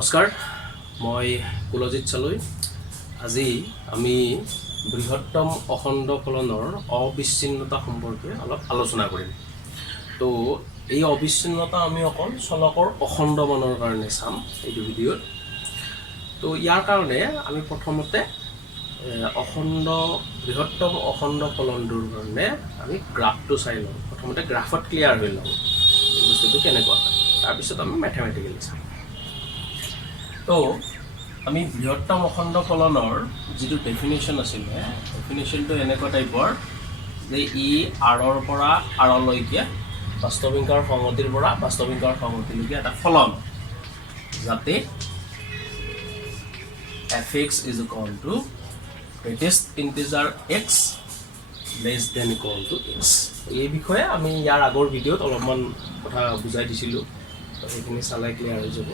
নমস্কাৰ মই কুলজিত চালৈ আজি আমি বৃহত্তম অখণ্ড ফলনৰ অবিচ্ছিন্নতা সম্পৰ্কে অলপ আলোচনা কৰিম। তো এই অবিচ্ছিন্নতা আমি অকল চলকৰ অখণ্ড মানৰ কাৰণে চাম এইটো ভিডিঅ'ত। তো ইয়াৰ কাৰণে আমি প্ৰথমতে বৃহত্তম অখণ্ড ফলনটোৰ কাৰণে আমি গ্ৰাফটো চাই লওঁ। প্ৰথমতে গ্ৰাফত ক্লিয়াৰ হৈ লওঁ এই বস্তুটো কেনেকুৱা হয়, তাৰপিছত আমি মেথমেটিকেলি চাম। তো আমি বৃহত্তম অখণ্ড ফলনৰ যিটো ডেফিনেশ্যন আছিলে, ডেফিনেশ্যনটো এনেকুৱা টাইপৰ যে ই আৰৰ পৰা আৰলৈকে বাস্তৱিকৰ সংহতিৰ পৰা বাস্তৱিকৰ সংহতিলৈকে এটা ফলন, যাতে fx is equal to greatest integer x less than equal to x। এই বিষয়ে আমি ইয়াৰ আগৰ ভিডিঅ'ত অলপমান কথা বুজাই দিছিলোঁ, তো সেইখিনি চালে ক্লিয়াৰ হৈ যাব।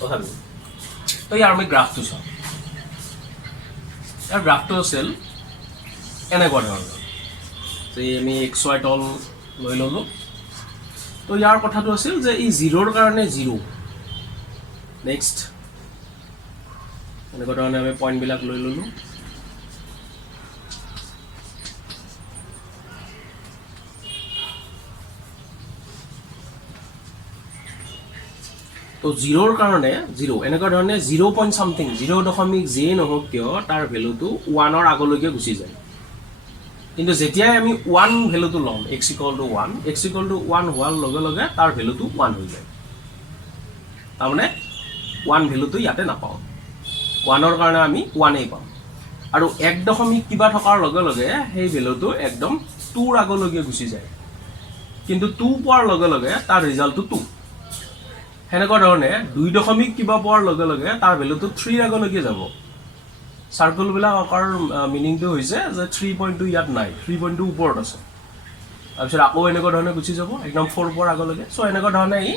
তথাপি তো ইয়াৰ আমি গ্ৰাফটো চাওঁ। ইয়াৰ গ্ৰাফটো আছিল এনেকুৱা ধৰণৰ যে আমি এক্স ৱাই তল লৈ ল'লোঁ। তো ইয়াৰ কথাটো আছিল যে ই 0ৰ কাৰণে 0, নেক্সট এনেকুৱা ধৰণে আমি পইণ্টবিলাক লৈ ল'লোঁ। তো 0ৰ কাৰণে 0 এনেকুৱা ধৰণে 0 পইণ্ট চামথিং 0.0 যিয়ে নহওক কিয় তাৰ ভেলুটো 1ৰ আগলৈকে গুচি যায়। কিন্তু যেতিয়াই আমি 1 ভেলুটো ল'ম x = 1, x = 1 হোৱাৰ লগে লগে তাৰ ভেলুটো 1 হৈ যায়। তাৰমানে 1 ভেলুটো ইয়াতে নাপাওঁ, 1ৰ কাৰণে আমি 1এই পাম। আৰু 1 কিবা থকাৰ লগে লগে সেই ভেলুটো একদম 2ৰ আগলৈকে গুচি যায়। কিন্তু 2 পোৱাৰ লগে লগে তাৰ ৰিজাল্টটো 2। সেনেকুৱা ধৰণে 2 কিবা পোৱাৰ লগে লগে তাৰ ভেলুটো 3ৰ আগলৈকে যাব। চাৰ্কুলবিলাক অঁকাৰ মিনিংটো হৈছে যে 3.2 ইয়াত নাই, 3.2 ওপৰত আছে। তাৰপিছত আকৌ এনেকুৱা ধৰণে গুচি যাব একদম 4 পোৱাৰ আগলৈকে। চ' এনেকুৱা ধৰণে ই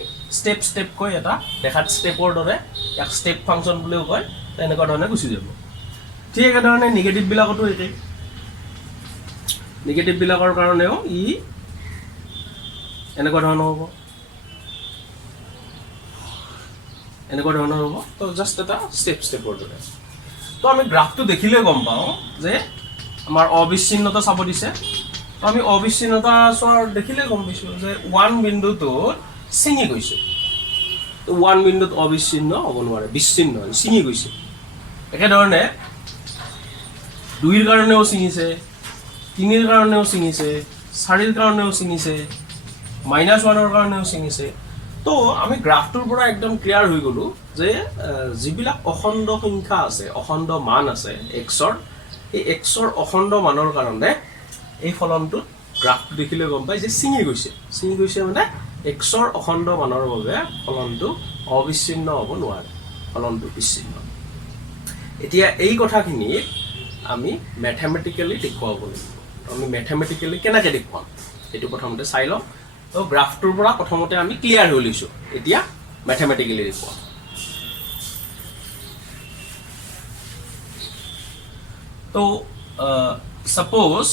ষ্টেপকৈ এটা দেখাত ষ্টেপৰ দৰে, ইয়াক ষ্টেপ ফাংচন বুলিও কয়, এনেকুৱা ধৰণে গুচি যাব। ঠিক একেধৰণে নিগেটিভবিলাকতো একেই। নিগেটিভবিলাকৰ কাৰণেও ই এনেকুৱা ধৰণৰ হ'ব, এনেকুৱা ধৰণৰ হ'ব। তো জাষ্ট এটা ষ্টেপৰ দৰে। তো আমি গ্ৰাফটো দেখিলে গম পাওঁ যে আমাৰ অবিচ্ছিন্নতা চাব দিছে। তো আমি অবিচ্ছিন্নতা চোৱাৰ দেখিলে গম পাইছোঁ যে 1 বিন্দুটোত ছিঙি গৈছে। তো 1 বিন্দুত অবিচ্ছিন্ন হ'ব নোৱাৰে, বিচ্ছিন্ন ছিঙি গৈছে। একেধৰণে 2ৰ কাৰণেও ছিঙিছে, 3ৰ কাৰণেও ছিঙিছে, 4ৰ কাৰণেও ছিঙিছে, -1ৰ কাৰণেও ছিঙিছে। তো আমি গ্ৰাফটোৰ পৰা একদম ক্লিয়াৰ হৈ গ'লোঁ যে যিবিলাক অখণ্ড সংখ্যা আছে, অখণ্ড মান আছে এক্সৰ, এই এক্সৰ অখণ্ড মানৰ কাৰণে এই ফলনটোত গ্ৰাফটো দেখিলে গম পায় যে ছিঙি গৈছে মানে এক্সৰ অখণ্ড মানৰ বাবে ফলনটো অবিচ্ছিন্ন হ'ব নোৱাৰে, ফলনটো বিচ্ছিন্ন। এতিয়া এই কথাখিনি আমি মেথমেটিকেলি দেখুৱাব লাগিব। আমি মেথমেটিকেলি কেনেকৈ দেখুৱাম সেইটো প্ৰথমতে চাই লওঁ। তো গ্ৰাফটোৰ পৰা প্ৰথমতে আমি ক্লিয়াৰ হৈ লৈছোঁ, এতিয়া মেথমেটিকেলি দেখুৱাম। তো ছাপ'জ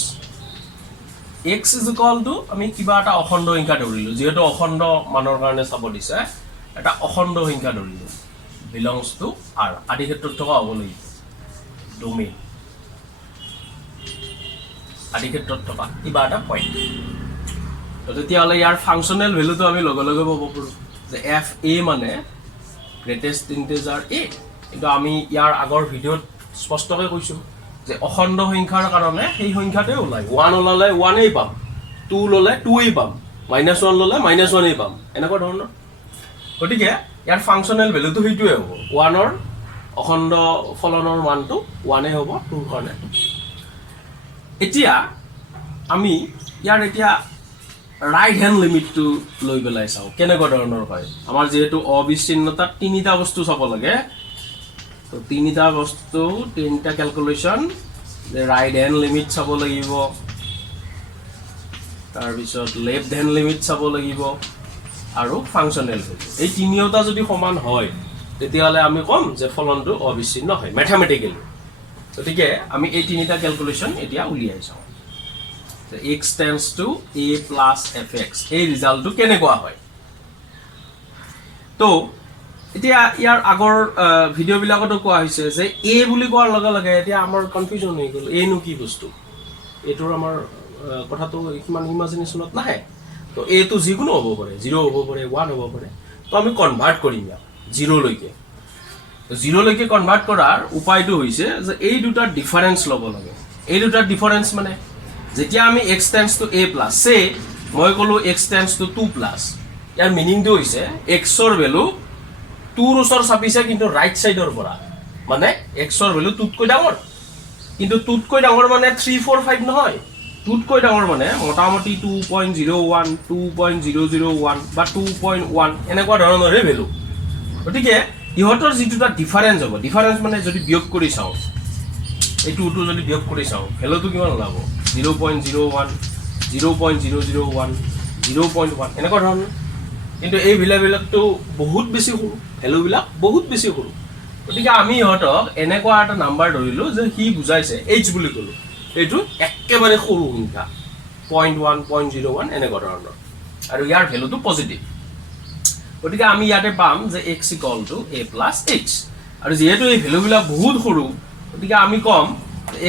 x = আমি কিবা এটা অখণ্ড সংখ্যা ধৰিলোঁ, যিহেতু অখণ্ড মানৰ কাৰণে চাব দিছে, এটা অখণ্ড সংখ্যা ধৰিলোঁ, বিলংছ টু R, আদি ক্ষেত্ৰত থকা হ'ব লাগিব, ডোমেইন আদি ক্ষেত্ৰত থকা কিবা এটা পইণ্ট। তো তেতিয়াহ'লে ইয়াৰ ফাংচনেল ভেলুটো আমি লগে লগে পাব পাৰোঁ যে fa মানে গ্ৰেটেষ্ট ইণ্টিজাৰ a। কিন্তু আমি ইয়াৰ আগৰ ভিডিঅ'ত স্পষ্টকৈ কৈছোঁ যে অখণ্ড সংখ্যাৰ কাৰণে সেই সংখ্যাটোৱে ওলায়। 1 ওলালে 1এই পাম, 2 ল'লে 2এই পাম, -1 ল'লে -1এই পাম, এনেকুৱা ধৰণৰ। গতিকে ইয়াৰ ফাংচনেল ভেলুটো সেইটোৱে হ'ব, 1ৰ অখণ্ড ফলনৰ মানটো 1এই হ'ব, 2ৰ কাৰণে 2। এতিয়া আমি ইয়াৰ ৰাইট হেণ্ড লিমিটটো লৈ পেলাই চাওঁ কেনেকুৱা ধৰণৰ হয়। আমাৰ যিহেতু অবিচ্ছিন্নতাত 3টা বস্তু চাব লাগে, তো 3টা বস্তু, 3টা কেলকুলেশ্যন, ৰাইট হেণ্ড লিমিট চাব লাগিব, তাৰপিছত লেফ্ট হেণ্ড লিমিট চাব লাগিব, আৰু ফাংচনেল ভেলু। এই 3টা যদি সমান হয় তেতিয়াহ'লে আমি ক'ম যে ফলনটো অবিচ্ছিন্ন হয় মেথমেটিকেলি। গতিকে আমি এই 3টা কেলকুলেশ্যন এতিয়া উলিয়াই চাওঁ। x tends to a + fx, এই ৰিজাল্টটো কেনেকুৱা হয়। তো এতিয়া ইয়াৰ আগৰ ভিডিঅ'বিলাকতো কোৱা হৈছে যে এ বুলি কোৱাৰ লগে লগে এতিয়া আমাৰ কনফিউজন হৈ গ'ল, এনো কি বস্তু, এইটোৰ আমাৰ কথাটো ইমান ইমাজিনেশ্যনত নাহে। তো এটো যিকোনো হ'ব পাৰে, 0 হ'ব পাৰে, 1 হ'ব পাৰে। তো আমি কনভাৰ্ট কৰিম ইয়াক 0লৈকে। 0লৈকে কনভাৰ্ট কৰাৰ উপায়টো হৈছে যে এই দুটাৰ ডিফাৰেঞ্চ ল'ব লাগে। এই দুটাৰ ডিফাৰেঞ্চ মানে যেতিয়া আমি x tends to a plus, সে মই ক'লোঁ x টেন্স টু 2 প্লাছ, ইয়াৰ মিনিংটো হৈছে এক্সৰ ভেলু 2ৰ ওচৰ চাপিছে কিন্তু ৰাইট ছাইডৰ পৰা, মানে এক্সৰ ভেলু 2তকৈ ডাঙৰ, কিন্তু 2তকৈ ডাঙৰ মানে 3, 4, 5 নহয়, 2তকৈ ডাঙৰ মানে মোটামুটি 2.01, 2.001 বা 2.1 এনেকুৱা ধৰণৰে ভেলু। গতিকে ইহঁতৰ যিটো এটা ডিফাৰেঞ্চ হ'ব, ডিফাৰেঞ্চ মানে যদি বিয়োগ কৰি চাওঁ, এই 2টো যদি বিয়োগ কৰি চাওঁ, ভেলুটো কিমান ওলাব? 0.01, 0.001, 0.1 এনেকুৱা ধৰণৰ। কিন্তু এই ভেলুবিলাকতো বহুত বেছি সৰু, ভেলুবিলাক বহুত বেছি সৰু। গতিকে আমি ইহঁতক এনেকুৱা এটা নাম্বাৰ ধৰিলোঁ যে সি বুজাইছে এইচ বুলি ক'লোঁ, এইটো একেবাৰে সৰু সংখ্যা 0.1, 0.01 এনেকুৱা ধৰণৰ, আৰু ইয়াৰ ভেলুটো পজিটিভ। গতিকে আমি ইয়াতে পাম যে x = a প্লাছ h, আৰু যিহেতু এই ভেলুবিলাক বহুত সৰু গতিকে আমি ক'ম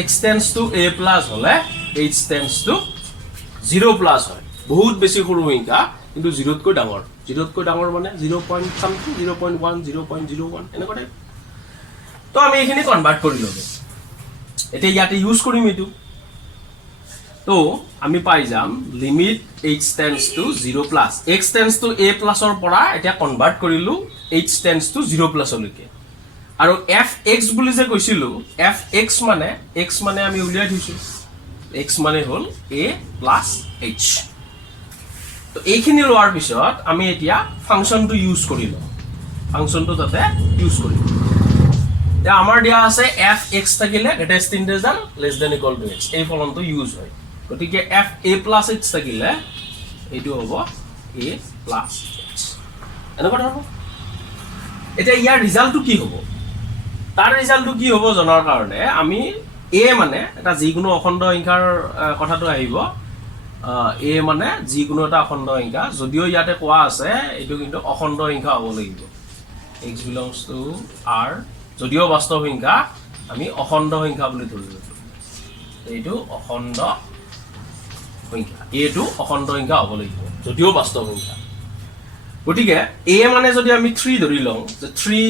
x tends to a plus হ'লে h টেন্স টু 0 প্লাছ হয়। বহুত বেছি সৰু সংখ্যা কিন্তু 0তকৈ ডাঙৰ, 0তকৈ ডাঙৰ মানে 0.something, 0.1, 0.01 এনেকুৱা টাইপ। তো আমি এইখিনি কনভাৰ্ট কৰি ল'লোঁ, এতিয়া ইয়াতে ইউজ কৰিম এইটো। তো আমি পাই যাম limit h tends to 0 plus, x tends to a প্লাছৰ পৰা এতিয়া কনভাৰ্ট কৰিলোঁ h টেন্স টু 0 প্লাছলৈকে। আৰু fx বুলি যে কৈছিলোঁ, fx মানে x মানে আমি উলিয়াই থৈছোঁ, x মানে হ'ল a প্লাছ h। তো এইখিনি লোৱাৰ পিছত আমি এতিয়া ফাংচনটো ইউজ কৰি লওঁ, ফাংচনটো তাতে ইউজ কৰিম। এতিয়া আমাৰ দিয়া আছে fx থাকিলে greatest integer less than equal to x, এই ফলনটো ইউজ হয়। গতিকে fa প্লাছ h থাকিলে এইটো হ'ব a প্লাছ h এনেকুৱা ধৰণৰ। এতিয়া ইয়াৰ ৰিজাল্টটো কি হ'ব? তাৰ ৰিজাল্টটো কি হ'ব জনাৰ কাৰণে আমি a মানে এটা যিকোনো অখণ্ড সংখ্যাৰ কথাটো আহিব, a মানে যিকোনো এটা অখণ্ড সংখ্যা, যদিও ইয়াতে কোৱা আছে এইটো কিন্তু অখণ্ড সংখ্যা হ'ব লাগিব, x belongs to r, যদিও বাস্তৱ সংখ্যা আমি অখণ্ড সংখ্যা বুলি ধৰি লৈছোঁ, এইটো অখণ্ড সংখ্যা, এইটো অখণ্ড সংখ্যা হ'ব লাগিব যদিও বাস্তৱ সংখ্যা। গতিকে a মানে যদি আমি 3 ধৰি লওঁ, যে 3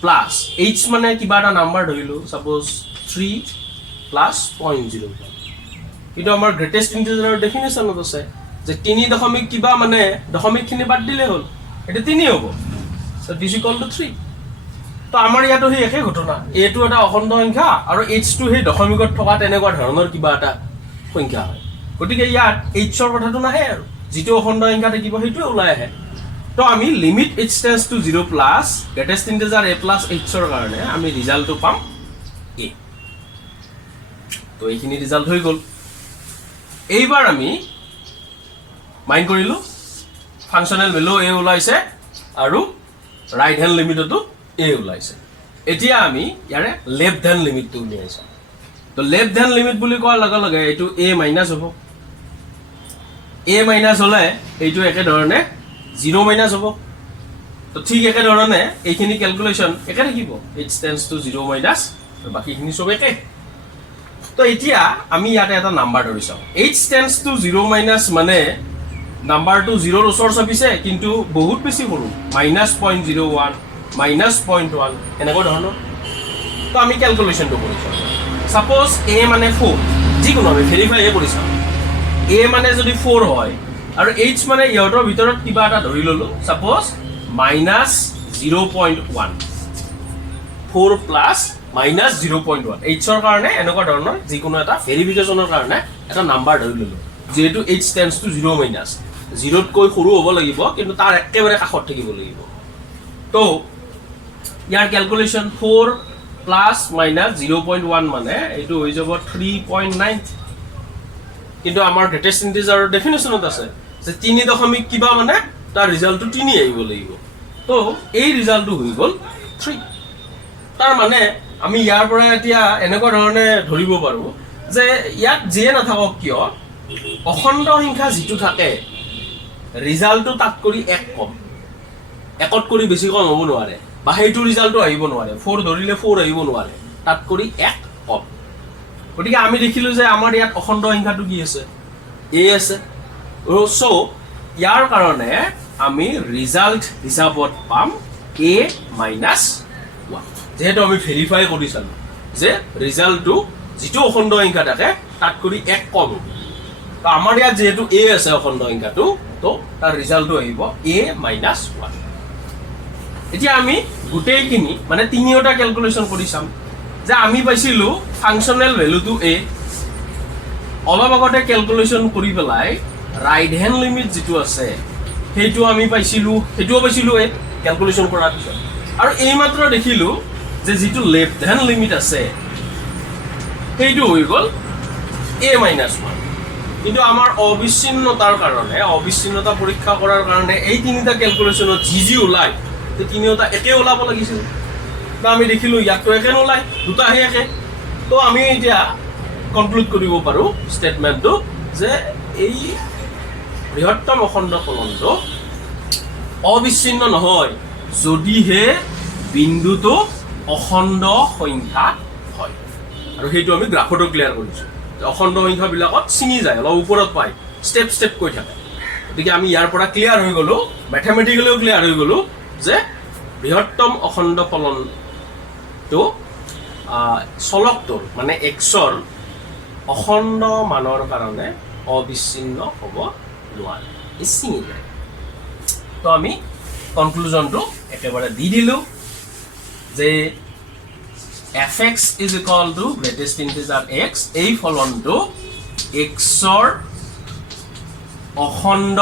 প্লাছ h মানে কিবা এটা নাম্বাৰ ধৰিলোঁ, ছাপ'জ 3 প্লাছ 0.01, কিন্তু আমাৰ গ্ৰেটেষ্ট ইন্টিজাৰৰ ডেফিনেশ্যনত আছে যে 3 দশমিক কিবা মানে দশমিকখিনি বাদ দিলে হ'ল, এটা 3 হ'ব, so this equal to 3। তো আমাৰ ইয়াতো সেই একেই ঘটনা, এইটো এটা অখণ্ড সংখ্যা আৰু এইচটো সেই দশমিকত থকা তেনেকুৱা ধৰণৰ কিবা এটা সংখ্যা হয়। গতিকে ইয়াত এইচৰ কথাটো নাহে, আৰু যিটো অখণ্ড সংখ্যা থাকিব সেইটোৱে ওলাই আহে। তো আমি limit h tends to 0 plus greatest integer a plus hৰ কাৰণে আমি ৰিজাল্টটো পাম a। তো এইখিনি ৰিজাল্ট হৈ গ'ল। এইবাৰ আমি মাইণ্ড কৰিলোঁ ফাংচনেল ভেলু a ওলাইছে আৰু ৰাইট হেণ্ড লিমিটতো a ওলাইছে। এতিয়া আমি ইয়াৰে লেফ্ট হেণ্ড লিমিটটো উলিয়াইছোঁ। তো লেফ্ট হেণ্ড লিমিট বুলি কোৱাৰ লগে লগে এইটো a মাইনাছ হ'ব, a মাইনাছ হ'লে এইটো একেধৰণে 0 মাইনাছ হ'ব। তো ঠিক একেধৰণে এইখিনি কেলকুলেশ্যন একে থাকিব, h টেন্স টু 0 মাইনাছ, বাকীখিনি চব একে। তো এতিয়া আমি ইয়াতে এটা নাম্বাৰ ধৰি চাওঁ, h টেন্স টু 0 মাইনাছ মানে নাম্বাৰটো 0ৰ ওচৰ চাপিছে কিন্তু বহুত বেছি সৰু, -0.01, -0.1 এনেকুৱা ধৰণৰ। তো আমি কেলকুলেশ্যনটো কৰি চাওঁ, ছাপ'জ a মানে 4, যিকোনো আমি ভেৰিফাইহে কৰি চাওঁ, a মানে যদি 4 হয় আৰু h মানে ইহঁতৰ ভিতৰত কিবা এটা ধৰি ল'লোঁ, ছাপ'জ -0.1, 4 প্লাছ -0.1, hৰ কাৰণে এনেকুৱা ধৰণৰ যিকোনো এটা ভেৰিফিকেশ্যনৰ কাৰণে এটা নাম্বাৰ ধৰি ল'লোঁ, যিহেতু h টেন্স টু 0 মাইনাছ, 0তকৈ সৰু হ'ব লাগিব কিন্তু তাৰ একেবাৰে কাষত থাকিব লাগিব। তো ইয়াৰ কেলকুলেশ্যন 4 প্লাছ -0.1 মানে এইটো হৈ যাব 3.9, কিন্তু আমাৰ গ্ৰেটেষ্ট ইন্টিজাৰৰ ডেফিনেশ্যনত আছে যে 3 দশমিক কিবা মানে তাৰ ৰিজাল্টটো 3 আহিব লাগিব। তো এই ৰিজাল্টটো হৈ গ'ল 3। তাৰ মানে আমি ইয়াৰ পৰা এতিয়া এনেকুৱা ধৰণে ধৰিব পাৰোঁ যে ইয়াত যিয়ে নাথাকক কিয় অখণ্ড সংখ্যা যিটো থাকে ৰিজাল্টটো তাত কৰি 1 কম, একত কৰি বেছি কম হ'ব নোৱাৰে বা সেইটো ৰিজাল্টটো আহিব নোৱাৰে 4 ধৰিলে 4 আহিব নোৱাৰে তাত কৰি 1 কম গতিকে আমি দেখিলো যে আমাৰ ইয়াত অখণ্ড সংখ্যাটো কি আছে a আছে সো ইয়াৰ কাৰণে আমি ৰিজাল্ট হিচাপত পাম a - 1 যেহেতু আমি ভেৰিফাই কৰি চালো যে ৰিজাল্টটো যেটো অখণ্ড সংখ্যা থাকে তাত কৰি 1 কম তো আমাৰ ইয়াত যেহেতু a আছে অখণ্ড সংখ্যাটো তো তাৰ ৰিজাল্টটো আহিব a - 1 এতিয়া আমি গোটেইখিনি মানে তিনিওটা ক্যালকুলেশন কৰি চাম যে আমি পাইছিলো ফাংশনাল ভ্যালুটো a অলপ আগতে ক্যালকুলেশন কৰি পেলাই রাইট হ্যান্ড লিমিট যেটো আছে সেইটো আমি পাইছিলো হেতুও পাইছিলো a ক্যালকুলেশন কৰাৰ পিছত আৰু এই মাত্ৰ দেখিলো যে যেটো লেফট হ্যান্ড লিমিট আছে সেইটো হৈ গল a - 1 কিন্তু আমাৰ অবিচ্ছিন্নতাৰ কাৰণে অবিচ্ছিন্নতা পৰীক্ষা কৰাৰ কাৰণে এই তিনিটা ক্যালকুলেশনত জি ওলাই তো তিনিওটা একে ওলাব লাগিছিল তো আমি দেখিলো ইয়াতো একে নোলাই দুটাহে একে তো আমি এতিয়া কনক্লুড কৰিব পাৰো স্টেটমেন্টটো যে এই বৃহত্তম অখণ্ড ফলনটো অবিচ্ছিন্ন নহয় যদিহে বিন্দুটো অখণ্ড সংখ্যা হয় আৰু সেইটো আমি গ্ৰাফটো ক্লিয়াৰ কৰিছো অখণ্ড সংখ্যাবিলাকত চিনি যায় অলপ ওপৰত পায় স্টেপ স্টেপ কৈ থাকে গতিকে আমি ইয়াৰ পৰা ক্লিয়াৰ হৈ গলো ম্যাথমেটিক্যালিও ক্লিয়াৰ হৈ গলো যে বৃহত্তম অখণ্ড ফলনটো চলকটোৰ মানে এক্সৰ অখণ্ড মানৰ কাৰণে অবিচ্ছিন্ন হ'ব নোৱাৰে ই চিনি যায় তো আমি কনক্লুজনটো একেবাৰে দি দিলো যে fx is equal to greatest integer x এই ফলনটো xৰ অখণ্ড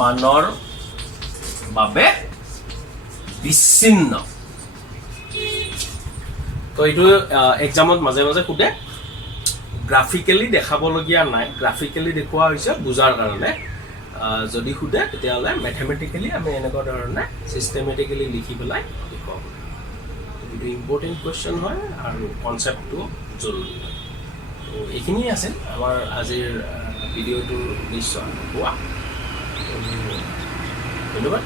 মানৰ বাবে বিচ্ছিন্ন তো এইটো এক্সামত মাজে মাজে খুদে গ্ৰাফিক্যালি দেখাবলগীয়া নাই গ্ৰাফিক্যালি দেখুৱা হৈছে বুজাৰ কাৰণে যদি খুদে তেতিয়াহ'লে ম্যাথমেটিক্যালি আমি এনেকুৱা ধৰণে সিস্টেমেটিক্যালি লিখি পেলাই দেখুৱাব এইটো ইম্পৰ্টেণ্ট কুৱেশ্যন হয় আৰু কনচেপ্টটো জৰুৰী হয় তো এইখিনি আছিল আমাৰ আজিৰ ভিডিঅ'টো নিশ্চয় হোৱা ধন্যবাদ